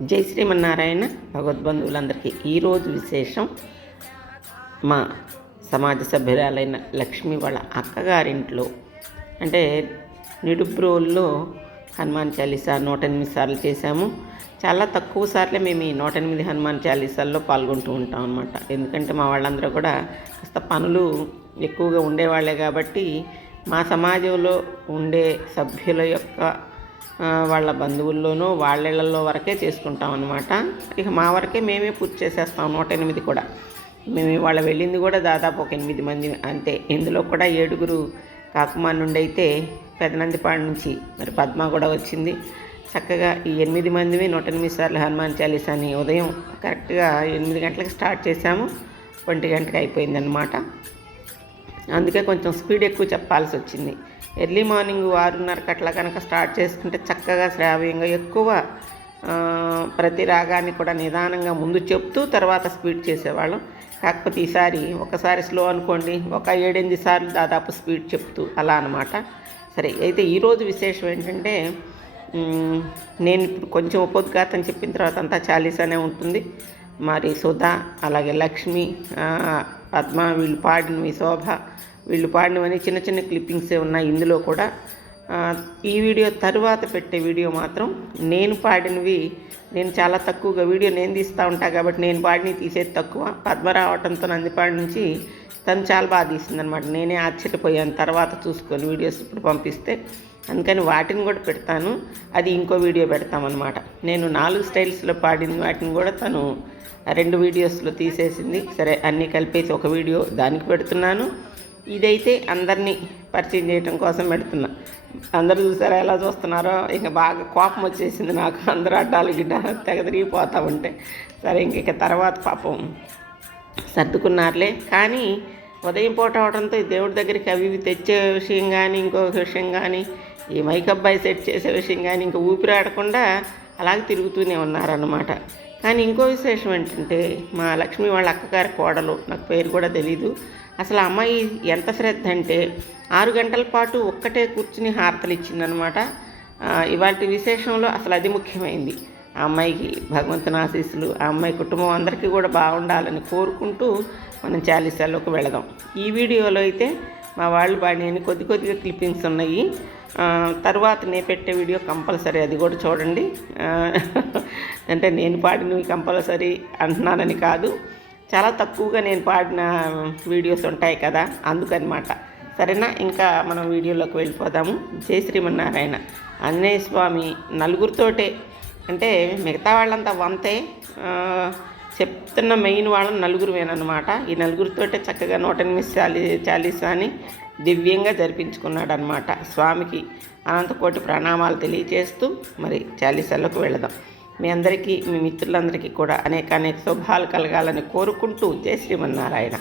జై శ్రీమన్నారాయణ. భగవద్బంధువులందరికీ ఈరోజు విశేషం, మా సమాజ సభ్యురాలైన లక్ష్మి వాళ్ళ అక్కగారింట్లో అంటే నిడుబ్రోల్లో హనుమాన్ చాలీసా 108 సార్లు చేశాము. చాలా తక్కువ సార్లే మేము ఈ 108 హనుమాన్ చాలీసాల్లో పాల్గొంటూ ఉంటాం అన్నమాట. ఎందుకంటే మా వాళ్ళందరూ కూడా కాస్త పనులు ఎక్కువగా ఉండేవాళ్ళే కాబట్టి మా సమాజంలో ఉండే సభ్యుల యొక్క వాళ్ళ బంధువుల్లోనూ వాళ్ళ వరకే చేసుకుంటాం అన్నమాట. ఇక మా వరకే మేమే పూర్తి చేసేస్తాం 108 కూడా. మేము వాళ్ళ వెళ్ళింది కూడా దాదాపు ఒక 8 మంది అంతే. ఇందులో కూడా 7 కాకుమా నుండి అయితే పెదనందిపాడు నుంచి మరి పద్మ కూడా వచ్చింది. చక్కగా ఈ 8 మందివి 108 సార్లు హనుమాన్ చాలీసాని ఉదయం కరెక్ట్గా 8 గంటలకు స్టార్ట్ చేశాము. 1 గంటకి అయిపోయిందనమాట. అందుకే కొంచెం స్పీడ్ ఎక్కువ చెప్పాల్సి వచ్చింది. ఎర్లీ మార్నింగ్ 6:30 అట్లా కనుక స్టార్ట్ చేసుకుంటే చక్కగా శ్రావ్యంగా ఎక్కువ ప్రతి రాగాన్ని కూడా నిదానంగా ముందు చెప్తూ తర్వాత స్పీడ్ చేసేవాళ్ళం. కాకపోతే ఈసారి ఒకసారి స్లో అనుకోండి, ఒక 7-8 సార్లు దాదాపు స్పీడ్ చెప్తూ అలా అనమాట. సరే, అయితే ఈరోజు విశేషం ఏంటంటే, నేను ఇప్పుడు కొంచెం ఉపోద్ఘాతం చెప్పిన తర్వాత అంతా చాలీసానే ఉంటుంది. మరి సుధా, అలాగే లక్ష్మి, పద్మ వీళ్ళు పాడినవి, శోభ వీళ్ళు పాడినవని చిన్న చిన్న క్లిప్పింగ్సే ఉన్నాయి ఇందులో కూడా. ఈ వీడియో తర్వాత పెట్టే వీడియో మాత్రం నేను పాడినవి. నేను చాలా తక్కువగా వీడియో నేను తీస్తూ ఉంటాను కాబట్టి నేను పాడినవి తీసేది తక్కువ. పద్మ రావటంతో నందిపాడు నుంచి తను చాలా బాగా తీసిందనమాట. నేనే ఆశ్చర్యపోయాను తర్వాత చూసుకొని వీడియోస్ ఇప్పుడు పంపిస్తే. అందుకని వాటిని కూడా పెడతాను. అది ఇంకో వీడియో పెడతామన్నమాట. నేను 4 స్టైల్స్లో పాడిన వాటిని కూడా తను 2 వీడియోస్లో తీసేసింది. సరే, అన్నీ కలిపేసి ఒక వీడియో దానికి పెడుతున్నాను. ఇదైతే అందరినీ పరిచయం చేయడం కోసం పెడుతున్నా. అందరూ చూసారా ఎలా చూస్తున్నారో? ఇక బాగా కోపం వచ్చేసింది నాకు. అందరూ అడ్డాలు గిడ్డ తెగ తిరిగిపోతూ ఉంటే సరే ఇంక తర్వాత పాపం సర్దుకున్నారులే. కానీ ఉదయం పూట అవడంతో దేవుడి దగ్గరికి అవి ఇవి తెచ్చే విషయం కానీ, ఇంకొక విషయం కానీ, ఈ మైకబ్బాయి సెట్ చేసే విషయం కానీ ఇంకా ఊపిరాడకుండా అలాగే తిరుగుతూనే ఉన్నారన్నమాట. కానీ ఇంకో విశేషం ఏంటంటే, మా లక్ష్మి వాళ్ళ అక్కగారి కోడలు, నాకు పేరు కూడా తెలీదు. అసలు అమ్మాయి ఎంత శ్రద్ధ అంటే 6 గంటల పాటు ఒక్కటే కూర్చుని హారతలు ఇచ్చిందనమాట. ఇవాళ విశేషంలో అసలు అది ముఖ్యమైంది. ఆ అమ్మాయికి భగవంతుని ఆశీస్సులు, ఆ అమ్మాయి కుటుంబం అందరికీ కూడా బాగుండాలని కోరుకుంటూ మనం చాలీసాలోకి వెళదాం. ఈ వీడియోలో అయితే మా వాళ్ళు పాడినవి కొద్దిగా క్లిప్పింగ్స్ ఉన్నాయి. తర్వాత నేను పెట్టే వీడియో కంపల్సరీ అది కూడా చూడండి. అంటే నేను పాడినవి కంపల్సరీ అంటున్నానని కాదు, చాలా తక్కువగా నేను పాడిన వీడియోస్ ఉంటాయి కదా, అందుకనమాట. సరేనా, ఇంకా మనం వీడియోలోకి వెళ్ళిపోదాము. జై శ్రీమన్నారాయణ. ఆంజనేయ స్వామి నలుగురితోటే, అంటే మిగతా వాళ్ళంతా వంతే, చెప్తున్న మెయిన్ వాళ్ళని నలుగురువేనమాట. ఈ నలుగురితోటే చక్కగా 108 చాలీసాని దివ్యంగా జరిపించుకున్నాడు అనమాట. స్వామికి అనంతకోటి ప్రణామాలు తెలియజేస్తూ మరి చాలీసాలకు వెళదాం. మీ అందరికీ, మీ మిత్రులందరికీ కూడా అనేక శుభాలు కలగాలని కోరుకుంటూ జై శ్రీమన్నారాయణ.